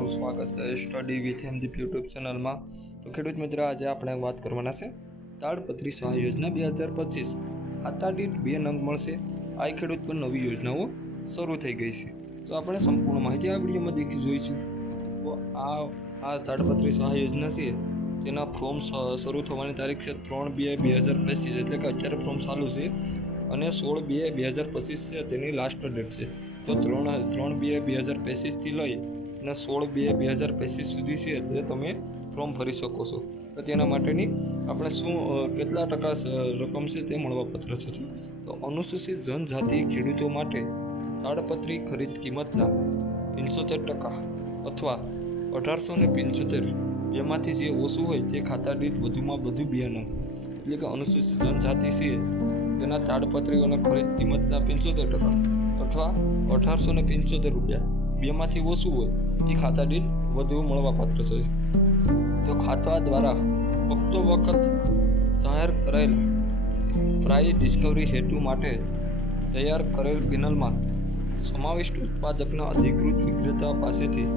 તમારું સ્વાગત છે સ્ટડી વિથ હેમદીપ યુટ્યુબ ચેનલમાં. તો ખેડૂત મિત્ર, આજે આપણે વાત કરવાના છે તાડપત્રી સહાય યોજના બે હજાર પચીસ. ખાતા દીઠ બે નંગ મળશે. આ ખેડૂત પર નવી યોજનાઓ શરૂ થઈ ગઈ છે. તો આપણે સંપૂર્ણ માહિતી આ વિડીયોમાં દેખી જોઈશું. તો આ આ તાડપત્રી સહાય યોજના છે. તેના ફોર્મ શરૂ થવાની તારીખ છે ત્રણ બે બે હજાર પચીસ, એટલે કે અત્યારે ફોર્મ ચાલુ છે. અને સોળ બે બે હજાર પચીસ છે તેની લાસ્ટ ડેટ છે. તો ત્રણ ત્રણ બે બે હજાર પચીસથી લઈ અને સોળ બે બે હજાર પચીસ સુધી છે, તે તમે ફોર્મ ભરી શકો છો. તો તેના માટેની આપણે શું કેટલા ટકા રકમ છે તે મળવાપત્ર થશે તો અનુસૂચિત જનજાતિ ખેડૂતો માટે તાડપત્રી ખરીદ કિંમતના પંચોતેર ટકા અથવા અઢારસો ને પંચોતેર બેમાંથી જે ઓછું હોય તે ખાતા દીઠ વધુમાં વધુ બે નંગ એટલે કે અનુસૂચિત જનજાતિ છે, તેના તાડપત્રીઓને ખરીદ કિંમતના પંચોતેર ટકા અથવા અઢારસો ને પંચોતેર રૂપિયા બેમાંથી ઓછું હોય એ ખાતા દીઠ વધુ મળવાપાત્ર છે. તો ખાતા દ્વારા વખતો વખત જાહેર કરેલ પ્રાઇસ ડિસ્કવરી હેતુ માટે તૈયાર કરેલ પેનલમાં સમાવિષ્ટ ઉત્પાદકના અધિકૃત વિક્રેતા પાસેથી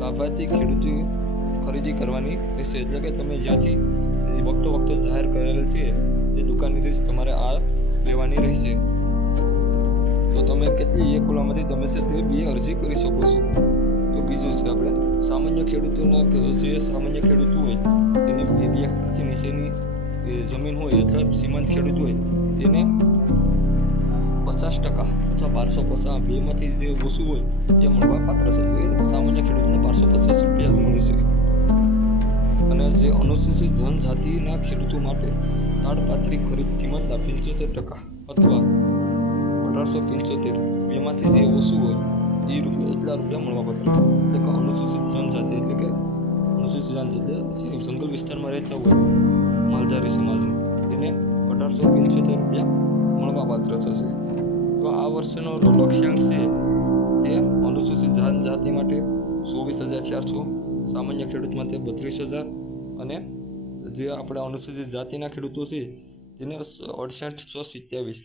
લાભાર્થી ખેડૂતો ખરીદી કરવાની રહેશે. એટલે કે તમે જ્યાંથી વખતો વખતો જાહેર કરેલ છે તે દુકાનથી જ તમારે આ લેવાની રહેશે. તો તમે કેટલી એક ઓલામાંથી તમે છે તે બે અરજી કરી શકો છો. તો બીજું છે આપણે સામાન્ય ખેડૂતોના જે સામાન્ય ખેડૂત હોય તેની બે બે એકરથી નીચેની જમીન હોય એટલે સીમાંત ખેડૂત હોય, તેને પચાસ ટકા અથવા બારસો પચાસ બેમાંથી જે ઓછું હોય, એ મળવા પાત્ર છે. જે સામાન્ય ખેડૂતને બારસો પચાસ રૂપિયા મળે છે. અને જે અનુસૂચિત જનજાતિના ખેડૂતો માટે તાડપાત્રી ખરીદ કિંમતના પંચોતેર ટકા અથવા અઢારસો પંચોતેર બેમાંથી જે ઓછું હોય એ રૂપિયા એટલા રૂપિયા મળવાપાત્ર છે એટલે કે અનુસૂચિત જનજાતિ એટલે કે અનુસૂચિત જનજાતિ એટલે જંગલ વિસ્તારમાં રહેતા હોય માલધારી સમાજની. તેને અઢારસો પંચોતેર રૂપિયા મળવાપાત્ર થશે. તો આ વર્ષનો લક્ષ્યાંક છે તે અનુસૂચિત જનજાતિ માટે ચોવીસ હજાર ચારસો, સામાન્ય ખેડૂત માટે બત્રીસ હજાર અને જે આપણે અનુસૂચિત જાતિના ખેડૂતો છે, તેને અડસઠ સો સિત્યાવીસ.